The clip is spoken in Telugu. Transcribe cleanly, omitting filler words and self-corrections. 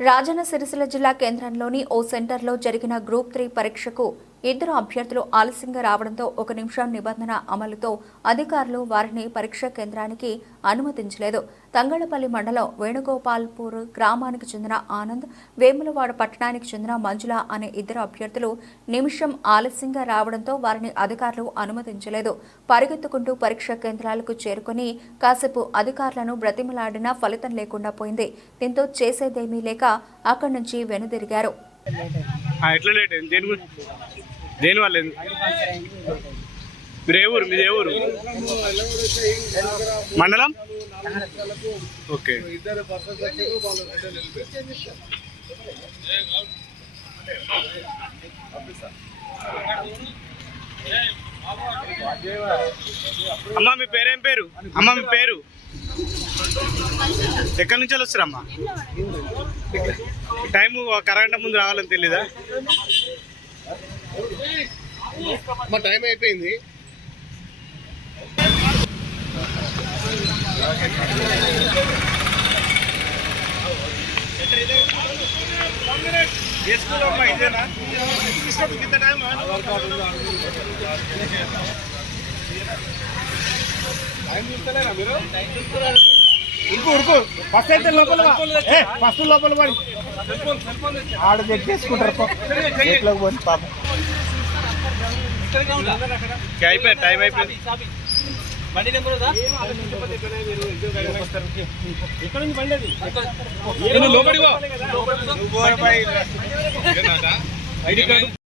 రాజన్న సిరిసిల్ల జిల్లా కేంద్రంలోని ఓ సెంటర్లో జరిగిన గ్రూప్ 3 పరీక్షకు ఇద్దరు అభ్యర్థులు ఆలస్యంగా రావడంతో 1 నిమిషం నిబంధన అమలుతో అధికారులు వారిని పరీక్షా కేంద్రానికి అనుమతించలేదు. తంగళ్లపల్లి మండలం వేణుగోపాల్పూర్ గ్రామానికి చెందిన ఆనంద్, వేములవాడ పట్టణానికి చెందిన మంజుల అనే ఇద్దరు అభ్యర్థులు నిమిషం ఆలస్యంగా రావడంతో వారిని అధికారులు అనుమతించలేదు. పరిగెత్తుకుంటూ పరీక్షా కేంద్రాలకు చేరుకుని కాసేపు అధికారులను బ్రతిమలాడినా ఫలితం లేకుండా పోయింది. దీంతో చేసేదేమీ లేక అక్కడి నుంచి వెనుదిరిగారు. దేని వల్ల మీరు ఏ ఊరు? మీది ఏ ఊరు? మండలం? ఓకే. అమ్మా మీ పేరేం పేరు? అమ్మ మీ పేరు? ఎక్కడి నుంచి వస్తారమ్మా? టైము కరెంట్ ముందు రావాలని తెలీదా? మా టైం అయిపోయింది. ఇదేనా ఇంత టైం? టైం చూస్తలేరా మీరు? ఉరుకు ఫస్ట్ అయితే లోపల ఫస్ట్ లోపల పడి ఆడ చెక్ చేసుకుంటారు. పాపం అయిపోయింది, టైం అయిపోయింది. బండి నెంబర్ ఎక్కడ నుంచి బండి అది?